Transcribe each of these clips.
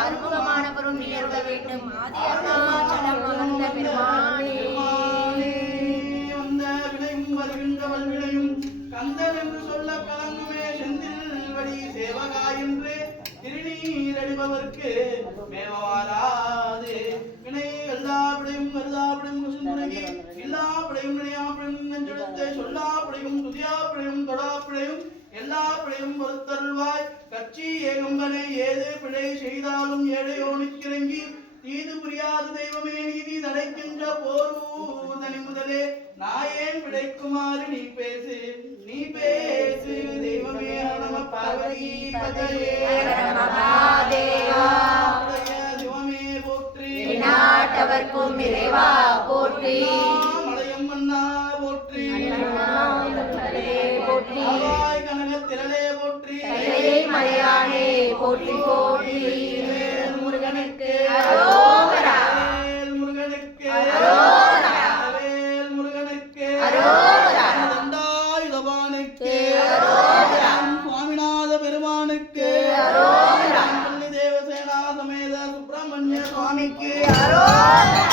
அறுமுகமான பொருள் நீருட வேண்டும் ஆதி அருணாச்சலம் அமர்ந்த பெருமானே வந்த வினையும் வருகின்ற வல்வினையும் கந்தன் என்று சொல்ல கலங்குமே செந்தில் வழி சேவகா என்று திருநீரடிபவர்க்கு மேவாராது வினை எல்லாப்படையும் கருதாப்படையும் குசுந்துரகி இல்லாப்படையும் நினையாப்படையும் நெஞ்செடுத்த சொல்லாப்படையும் துதியாப்படையும் தொடாப்படையும் எல்லாப்படையும் பொறுத்தருள்வாய் கட்சி ஏகம்பனை ஏது பிழை செய்தாலும் ஏழையோனுக்கிறங்கி தீது புரியாது தெய்வமே நீதி தடைக்கின்ற போரூதனி முதலே நாயேன் பிழைக்குமாறு நீ பேசு தெய்வமே நம பார்வதி பதையே சிவமே போற்றி நாட்டவர்க்கும் இறைவா போற்றி மலையம் மன்னா போற்றி போற்றி கனக திரளே போற்றி மலையானே போற்றி போற்றி முருகனுக்கு அரோகரா முருகனுக்கு அரோகரா முருகனுக்கு அரோகரா தண்டாயுதபானுக்கு அரோகரா சுவாமிநாத பெருமானுக்கு அரோகரா தேவசேனா சமேத சுப்பிரமணிய சுவாமிக்கு அரோகரா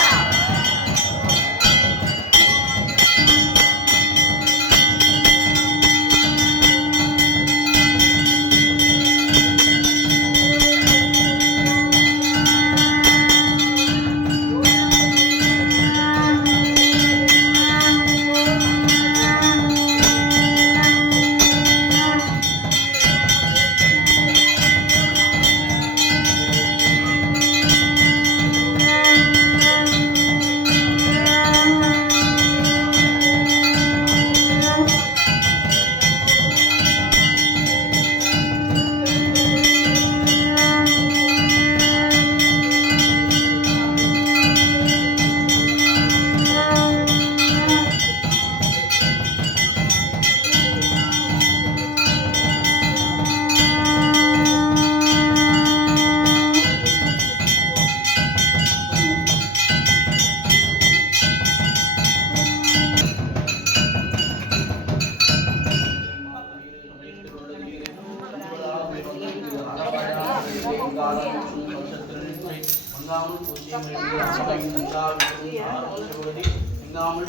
மங்காமல்